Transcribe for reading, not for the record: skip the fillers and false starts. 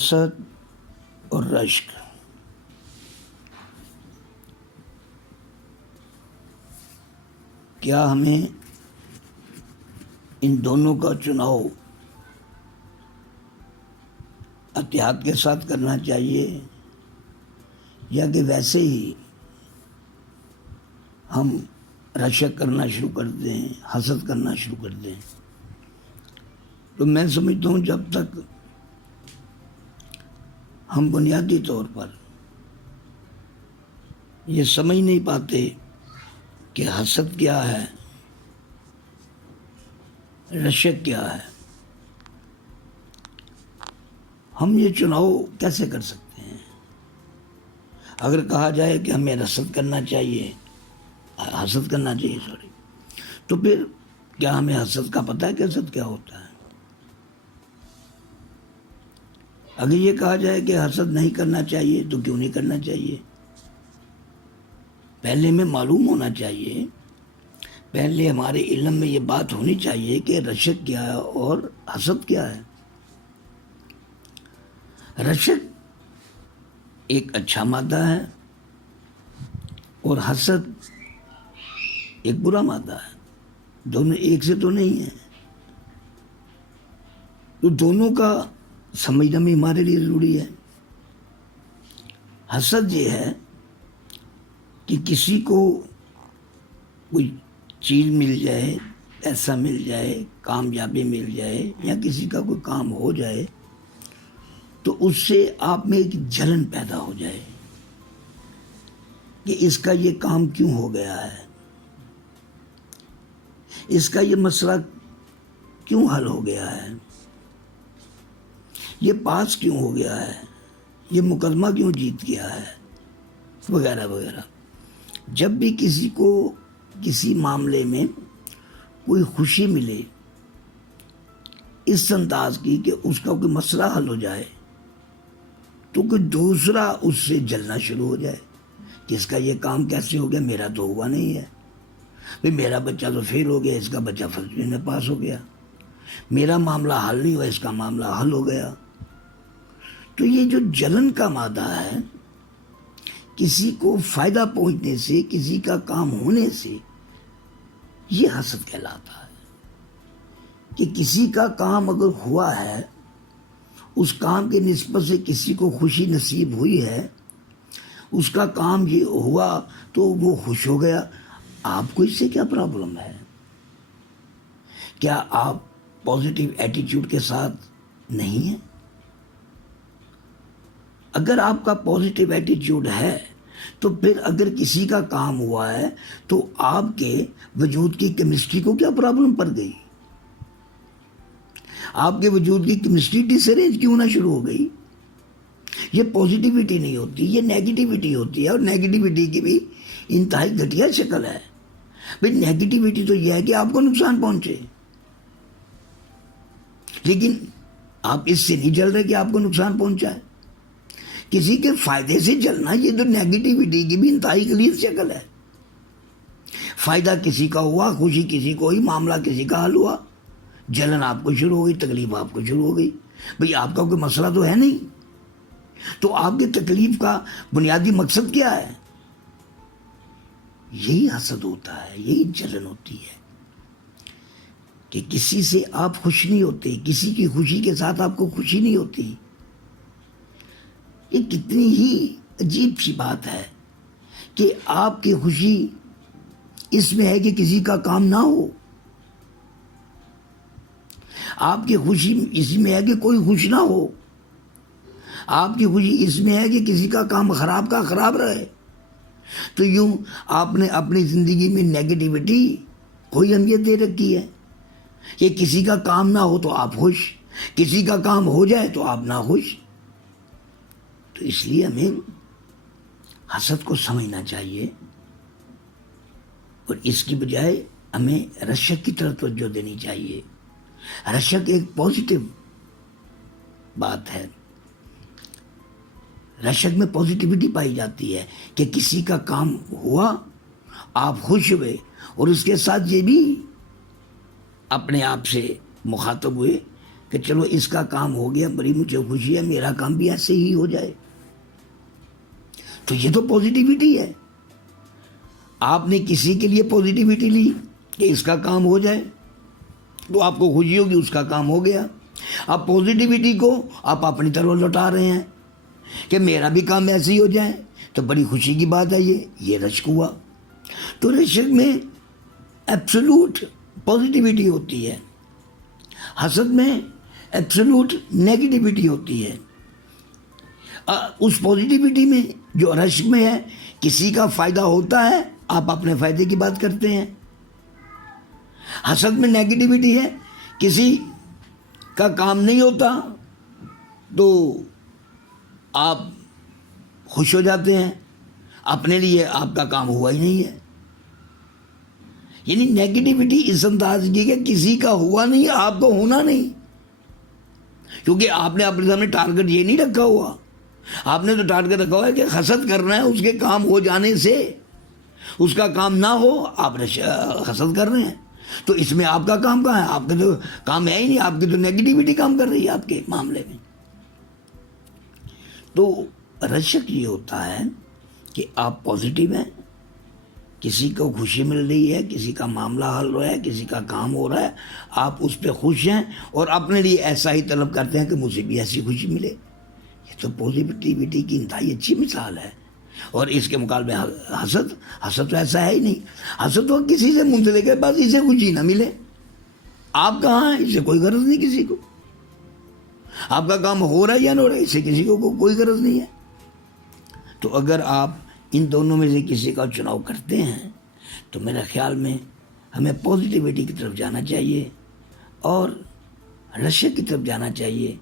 حسد اور رشک، کیا ہمیں ان دونوں کا چناؤ احتیاط کے ساتھ کرنا چاہیے، یا کہ ویسے ہی ہم رشک کرنا شروع کر دیں، حسد کرنا شروع کر دیں؟ تو میں سمجھتا ہوں جب تک ہم بنیادی طور پر یہ سمجھ نہیں پاتے کہ حسد کیا ہے، رشک کیا ہے، ہم یہ چناؤ کیسے کر سکتے ہیں؟ اگر کہا جائے کہ ہمیں حسد کرنا چاہیے، تو پھر کیا ہمیں حسد کا پتہ ہے کہ حسد کیا ہوتا ہے؟ اگر یہ کہا جائے کہ حسد نہیں کرنا چاہیے تو کیوں نہیں کرنا چاہیے؟ پہلے میں معلوم ہونا چاہیے، پہلے ہمارے علم میں یہ بات ہونی چاہیے کہ رشک کیا ہے اور حسد کیا ہے۔ رشک ایک اچھا مادہ ہے اور حسد ایک برا مادہ ہے، دونوں ایک سے تو نہیں ہیں، تو دونوں کا سمجھنا بھی ہمارے لیے ضروری ہے۔ حسد یہ ہے کہ کسی کو کوئی چیز مل جائے، پیسہ مل جائے، کامیابی مل جائے، یا کسی کا کوئی کام ہو جائے تو اس سے آپ میں ایک جلن پیدا ہو جائے کہ اس کا یہ کام کیوں ہو گیا ہے، اس کا یہ مسئلہ کیوں حل ہو گیا ہے، یہ پاس کیوں ہو گیا ہے، یہ مقدمہ کیوں جیت گیا ہے، وغیرہ وغیرہ۔ جب بھی کسی کو کسی معاملے میں کوئی خوشی ملے اس انداز کی کہ اس کا کوئی مسئلہ حل ہو جائے، تو کوئی دوسرا اس سے جلنا شروع ہو جائے کہ اس کا یہ کام کیسے ہو گیا، میرا تو ہوا نہیں ہے، بھئی میرا بچہ تو فیل ہو گیا، اس کا بچہ فرسٹ ڈویژن میں پاس ہو گیا، میرا معاملہ حل نہیں ہوا، اس کا معاملہ حل ہو گیا۔ تو یہ جو جلن کا مادہ ہے، کسی کو فائدہ پہنچنے سے، کسی کا کام ہونے سے، یہ حسد کہلاتا ہے۔ کہ کسی کا کام اگر ہوا ہے، اس کام کے نسبت سے کسی کو خوشی نصیب ہوئی ہے، اس کا کام یہ ہوا تو وہ خوش ہو گیا، آپ کو اس سے کیا پرابلم ہے؟ کیا آپ پازیٹیو ایٹیٹیوڈ کے ساتھ نہیں ہیں؟ اگر آپ کا پازیٹیو ایٹیٹیوڈ ہے تو پھر اگر کسی کا کام ہوا ہے تو آپ کے وجود کی کیمسٹری کو کیا پرابلم پڑ گئی؟ آپ کے وجود کی کیمسٹری ڈس ارینج کیوں نہ شروع ہو گئی؟ یہ پازیٹیوٹی نہیں ہوتی، یہ نیگیٹیوٹی ہوتی ہے، اور نیگیٹیوٹی کی بھی انتہائی گھٹیا شکل ہے۔ بھئی نیگیٹیوٹی تو یہ ہے کہ آپ کو نقصان پہنچے، لیکن آپ اس سے نہیں جل رہے کہ آپ کو نقصان پہنچا ہے۔ کسی کے فائدے سے جلنا، یہ تو نیگیٹیوٹی کی بھی انتہائی غلیظ شکل ہے۔ فائدہ کسی کا ہوا، خوشی کسی کو ہوئی، معاملہ کسی کا حل ہوا، جلن آپ کو شروع ہو گئی، تکلیف آپ کو شروع ہو گئی۔ بھئی آپ کا کوئی مسئلہ تو ہے نہیں، تو آپ کی تکلیف کا بنیادی مقصد کیا ہے؟ یہی حسد ہوتا ہے، یہی جلن ہوتی ہے کہ کسی سے آپ خوش نہیں ہوتے، کسی کی خوشی کے ساتھ آپ کو خوشی نہیں ہوتی۔ یہ کتنی ہی عجیب سی بات ہے کہ آپ کی خوشی اس میں ہے کہ کسی کا کام نہ ہو، آپ کی خوشی اس میں ہے کہ کوئی خوش نہ ہو، آپ کی خوشی اس میں ہے کہ کسی کا کام خراب کا خراب رہے۔ تو یوں آپ نے اپنی زندگی میں نیگیٹیوٹی کوئی اہمیت دے رکھی ہے کہ کسی کا کام نہ ہو تو آپ خوش، کسی کا کام ہو جائے تو آپ نہ خوش۔ تو اس لیے ہمیں حسد کو سمجھنا چاہیے، اور اس کی بجائے ہمیں رشک کی طرف توجہ دینی چاہیے۔ رشک ایک پازیٹیو بات ہے، رشک میں پازیٹیوٹی پائی جاتی ہے کہ کسی کا کام ہوا، آپ خوش ہوئے، اور اس کے ساتھ یہ بھی اپنے آپ سے مخاطب ہوئے کہ چلو اس کا کام ہو گیا، بڑی مجھے خوشی ہے، میرا کام بھی ایسے ہی ہو جائے. تو یہ تو پازیٹیوٹی ہے. آپ نے کسی کے لیے پازیٹیوٹی لی کہ اس کا کام ہو جائے تو آپ کو خوشی ہوگی، اس کا کام ہو گیا. اب پازیٹیوٹی کو آپ اپنی طرف لوٹا رہے ہیں کہ میرا بھی کام ایسے ہی ہو جائے، تو بڑی خوشی کی بات ہے. یہ رشک ہوا. تو رشک میں ایبسولوٹ پازیٹیوٹی ہوتی ہے، حسد میں ایبسولوٹ نیگیٹیوٹی ہوتی ہے. اس پازیٹیوٹی میں جو رشک میں ہے، کسی کا فائدہ ہوتا ہے آپ اپنے فائدے کی بات کرتے ہیں. حسد میں نیگیٹیوٹی ہے، کسی کا کام نہیں ہوتا تو آپ خوش ہو جاتے ہیں، اپنے لیے آپ کا کام ہوا ہی نہیں ہے. یعنی نیگیٹیوٹی اس انداز کی کہ کسی کا ہوا نہیں، آپ کو ہونا نہیں، کیونکہ آپ نے اپنے سامنے ٹارگٹ یہ نہیں رکھا ہوا. آپ نے تو ٹارگٹ رکھا ہوا ہے کہ حسد کرنا ہے، اس کے کام ہو جانے سے. اس کا کام نہ ہو آپ حسد کر رہے ہیں، تو اس میں آپ کا کام کہاں ہے؟ آپ کا تو کام ہے ہی نہیں، آپ کی تو نیگیٹیوٹی کام کر رہی ہے آپ کے معاملے میں. تو رشک یہ ہوتا ہے کہ آپ پازیٹیو ہیں، کسی کو خوشی مل رہی ہے، کسی کا معاملہ حل ہو رہا ہے، کسی کا کام ہو رہا ہے، آپ اس پہ خوش ہیں اور اپنے لیے ایسا ہی طلب کرتے ہیں کہ مجھے بھی ایسی خوشی ملے. یہ تو پازیٹیوٹی کی انتہائی اچھی مثال ہے. اور اس کے مقابلے حسد تو ایسا ہے ہی نہیں. حسد تو کسی سے منسلک ہے، بس اسے خوشی نہ ملے. آپ کہاں ہیں، اسے کوئی غرض نہیں کسی کو. آپ کا کام ہو رہا ہے یا نہ ہو رہا ہے، اسے کسی کو کوئی غرض نہیں ہے. تو اگر آپ ان دونوں میں سے کسی کا چناؤ کرتے ہیں تو میرے خیال میں ہمیں پازیٹیوٹی کی طرف جانا چاہیے اور رشک کی طرف جانا چاہیے.